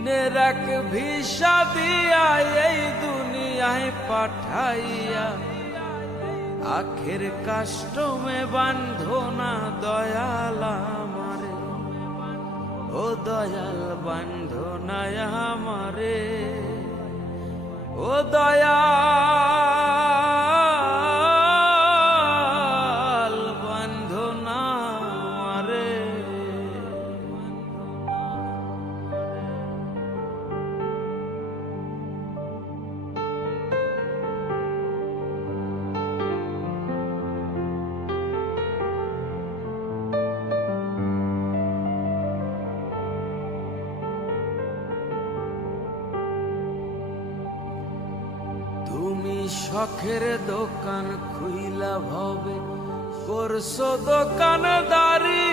দিনের এক ভিসা দিয়া এই দুনিয়ায় পাঠাইয়া আখের কাষ্টমে বান্ধো না দয়াল আমারে, ও দয়াল বান্ধো না আমারে, ও দয়াল বান্ধো না আমারে। তুমি শখের দোকান খুইলা ভবে করছো দোকানদারি,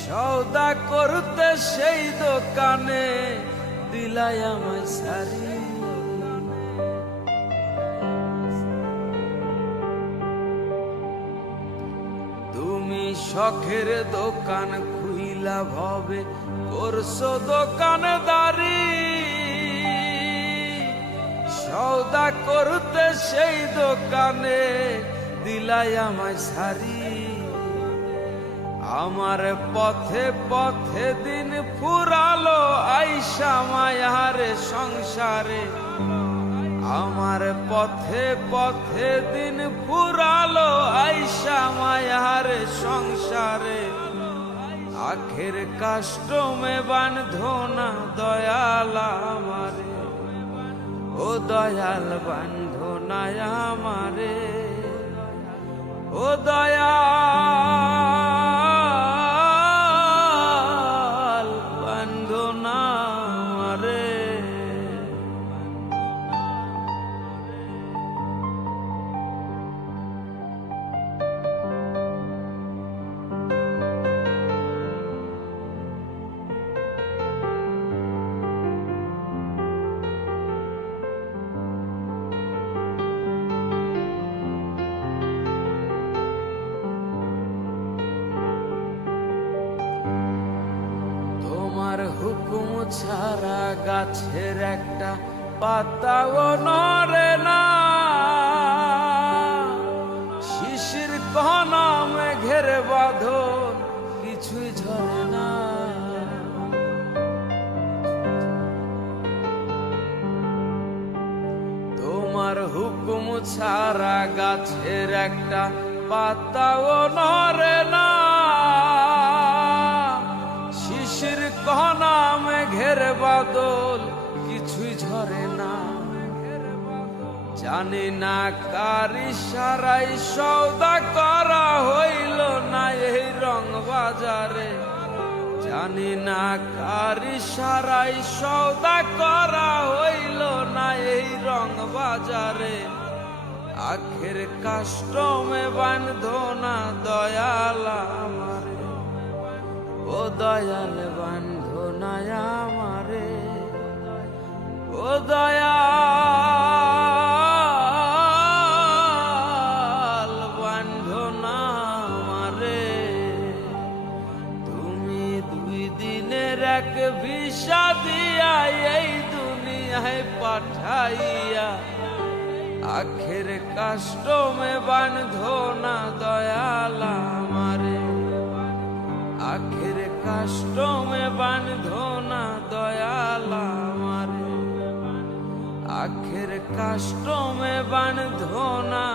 সওদা করতে সেই দোকানে দিলাই আমায় সারি। তুমি শখের দোকান খুইলা ভবে করছো দোকানদারি, সওদা করতে সেই দোকানে দিলাই আমায় সারি। আমার পথে পথে দিন ফুরালো আইসা মায়ারে সংসারে, আমার পথে পথে দিন ফুরালো আইসা মায়ারে সংসারে। আখের কাষ্টমে বান্ধো না দয়াল আমারে, ও দয়াল বান্ধো না আমারে, ও দয়াল বান্ধো না আমারে। হুকুম ছাড়া গাছের একটা পাতাও নড়ে না, শিশির কণা মেঘের বাঁধন কিছুই ঝরে না। তোমার হুকুম ছাড়া গাছের একটা পাতাও নড়ে না, শিশির কণা মেঘের বাদল কিছুই ঝরে না। জানি না কার ইশারায় সওদা করা হইল না এই রং বাজারে, জানি না কার ইশারায় সওদা করা হইল না এই রং বাজারে। আখের কাষ্টমে বান্ধো না দয়াল আমারে, ও দয়াল বান্ধো না আমারে, ও দয়াল বান্ধো না আমারে। তুমি দুই দিনের এক ভিসা দিয়া এই দুনিয়ায় পাঠাইয়া আখের কাষ্টমে বান্ধো না দয়াল আমারে, আখের কাষ্টমে বান্ধো না দয়াল আমারে, আখের কাষ্টমে বান্ধো না